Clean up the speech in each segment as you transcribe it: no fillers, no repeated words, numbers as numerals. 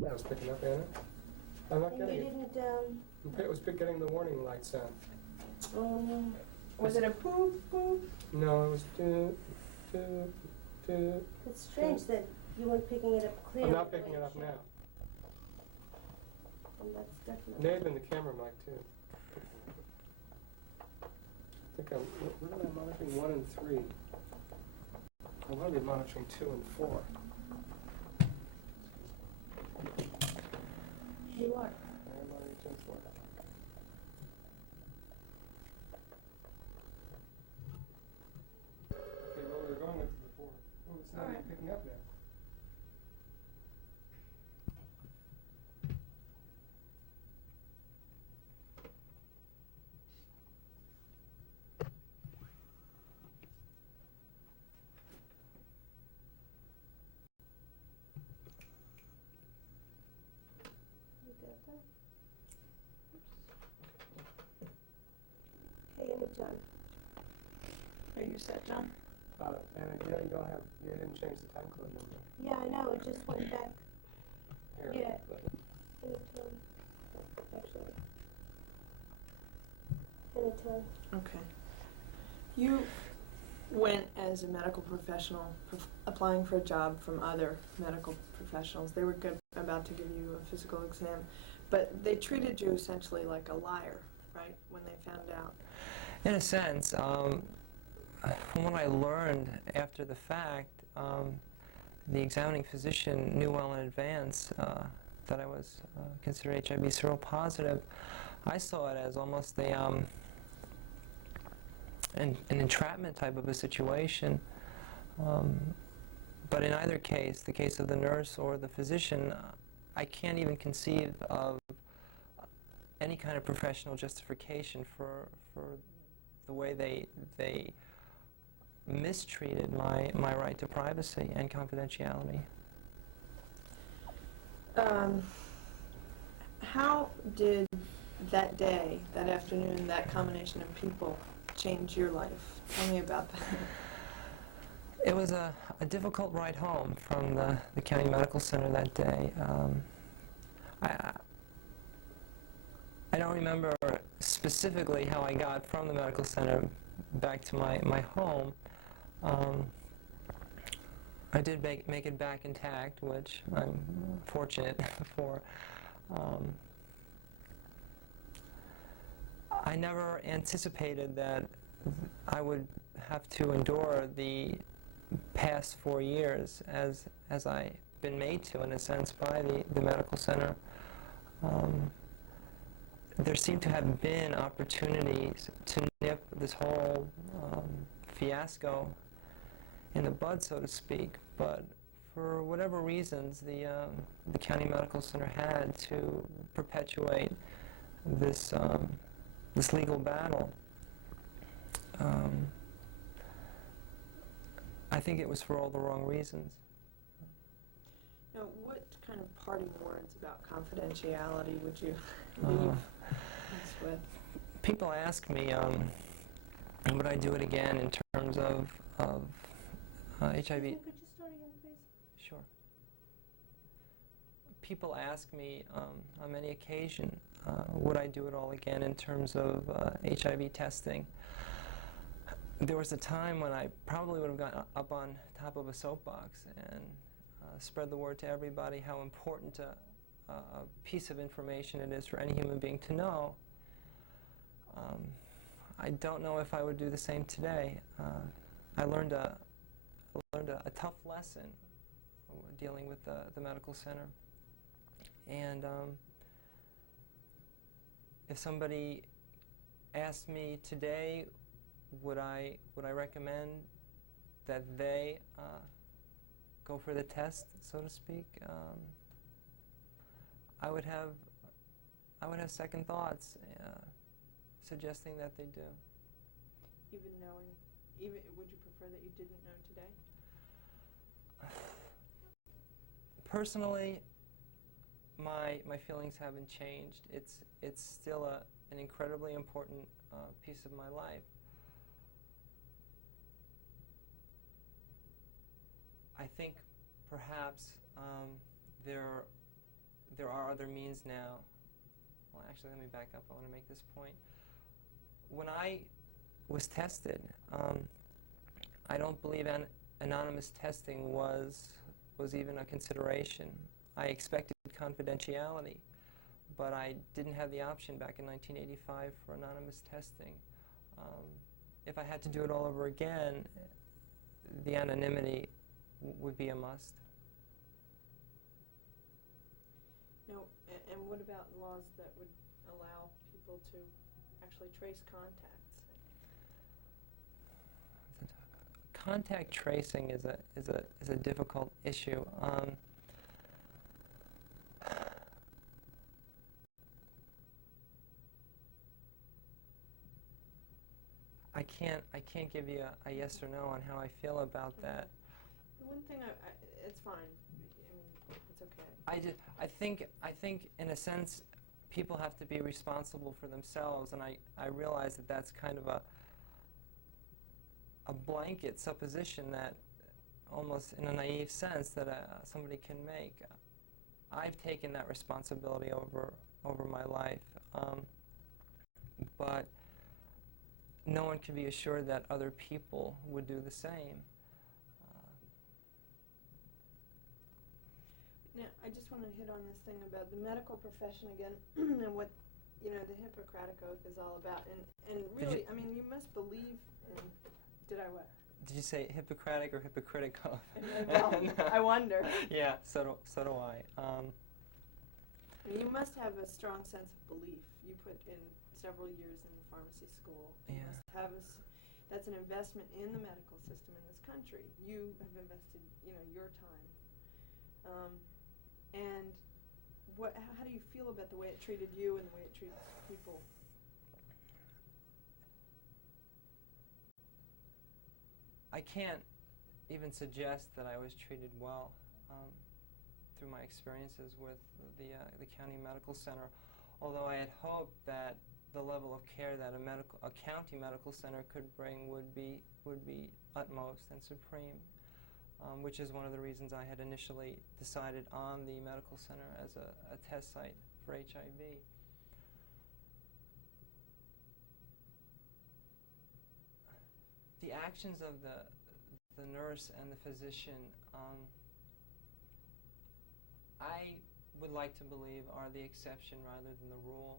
That was picking up, Anna. I'm not And getting you it. didn't, It was getting the warning light sound. was it a poop, poop? No, it was do, do, do. It's strange that you weren't picking it up clearly. I'm not the way picking it up should. now. And that's definitely. May have been the camera mic too. I think what am I monitoring? 1 and 3. I want to be monitoring 2 and 4. You are. I am monitoring 2 and 4. Okay, well, we're going with the 4. Oh, it's not even picking up now. You got that? Hey, anytime. Are you set, John? And you didn't change the time code number. Yeah, I know, it just went back. Here. Yeah. But Anytime. Actually. Anytime. Okay. You went as a medical professional applying for a job from other medical professionals. They were about to give you a physical exam, but they treated you essentially like a liar, right, when they found out? In a sense, from what I learned after the fact, the examining physician knew well in advance that I was considered HIV seropositive. I saw it as almost an entrapment type of a situation. But in either case, the case of the nurse or the physician, I can't even conceive of any kind of professional justification for the way they mistreated my right to privacy and confidentiality. How did that day, that afternoon, that combination of people change your life? Tell me about that. It was a difficult ride home from the county medical center that day. I don't remember specifically how I got from the medical center back to my home. I did make it back intact, which I'm fortunate for. I never anticipated that I would have to endure the past 4 years as I've been made to, in a sense, by the medical center. There seem to have been opportunities to nip this whole fiasco in the bud, so to speak, but for whatever reasons, the county medical center had to perpetuate this this legal battle. I think it was for all the wrong reasons. Now, what kind of parting words about confidentiality would you leave us with? People ask me, would I do it again in terms of HIV? Could you start again, please? Sure. People ask me on many occasions, would I do it all again in terms of HIV testing? There was a time when I probably would have gotten up on top of a soapbox and spread the word to everybody how important a piece of information it is for any human being to know. I don't know if I would do the same today. I learned a tough lesson dealing with the medical center. And if somebody asked me today, would I recommend that they go for the test, so to speak? I would have second thoughts, suggesting that they do. Would you prefer that you didn't know today? Personally, my feelings haven't changed. It's still an incredibly important piece of my life. I think perhaps there there are other means now. Well, actually, let me back up. I want to make this point. When I was tested, I don't believe anonymous testing was even a consideration. I expected confidentiality, but I didn't have the option back in 1985 for anonymous testing. If I had to do it all over again, the anonymity would be a must. Now, and what about laws that would allow people to actually trace contacts? Contact tracing is a difficult issue. I can't give you a yes or no on how I feel about that. The one thing it's fine. I mean, it's okay. I think in a sense, people have to be responsible for themselves, and I realize that that's kind of a blanket supposition that, almost in a naive sense, that somebody can make. I've taken that responsibility over my life, but no one can be assured that other people would do the same. Now, I just want to hit on this thing about the medical profession again, and what, the Hippocratic Oath is all about. And really, I mean, you must believe in, did I what? Did you say Hippocratic or hypocritic oath? Well, I wonder. Yeah, so do I. You must have a strong sense of belief. You put in several years in the pharmacy school. You Yeah. must have that's an investment in the medical system in this country. You have invested, your time. And how do you feel about the way it treated you and the way it treats people? I can't even suggest that I was treated well through my experiences with the county medical center, although I had hoped that the level of care that a county medical center could bring would be utmost and supreme, which is one of the reasons I had initially decided on the medical center as a test site for HIV. The actions of the nurse and the physician, I would like to believe are the exception rather than the rule.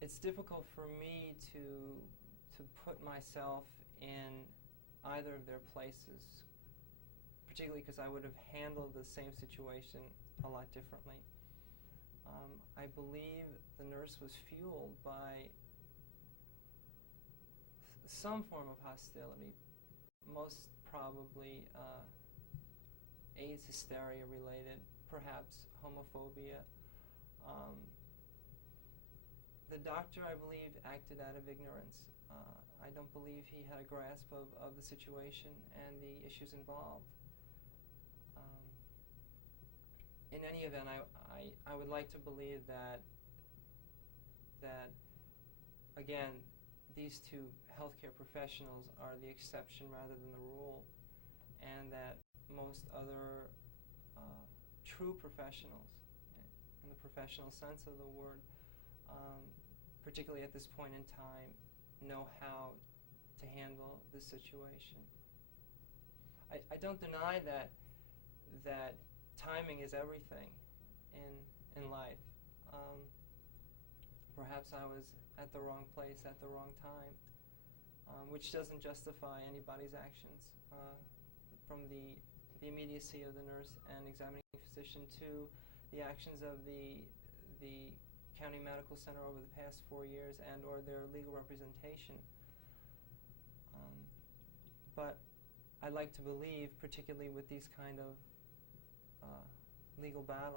It's difficult for me to put myself in either of their places, particularly because I would have handled the same situation a lot differently. I believe the nurse was fueled by some form of hostility, most probably AIDS hysteria related, perhaps homophobia. The doctor, I believe, acted out of ignorance. I don't believe he had a grasp of the situation and the issues involved. In any event, I would like to believe that again, these two healthcare professionals are the exception rather than the rule, and that most other true professionals, in the professional sense of the word, particularly at this point in time, know how to handle this situation. I don't deny that timing is everything in life. Perhaps I was at the wrong place at the wrong time, which doesn't justify anybody's actions, from the immediacy of the nurse and examining physician to the actions of the county medical center over the past 4 years and or their legal representation. But I like to believe, particularly with these kind of legal battles,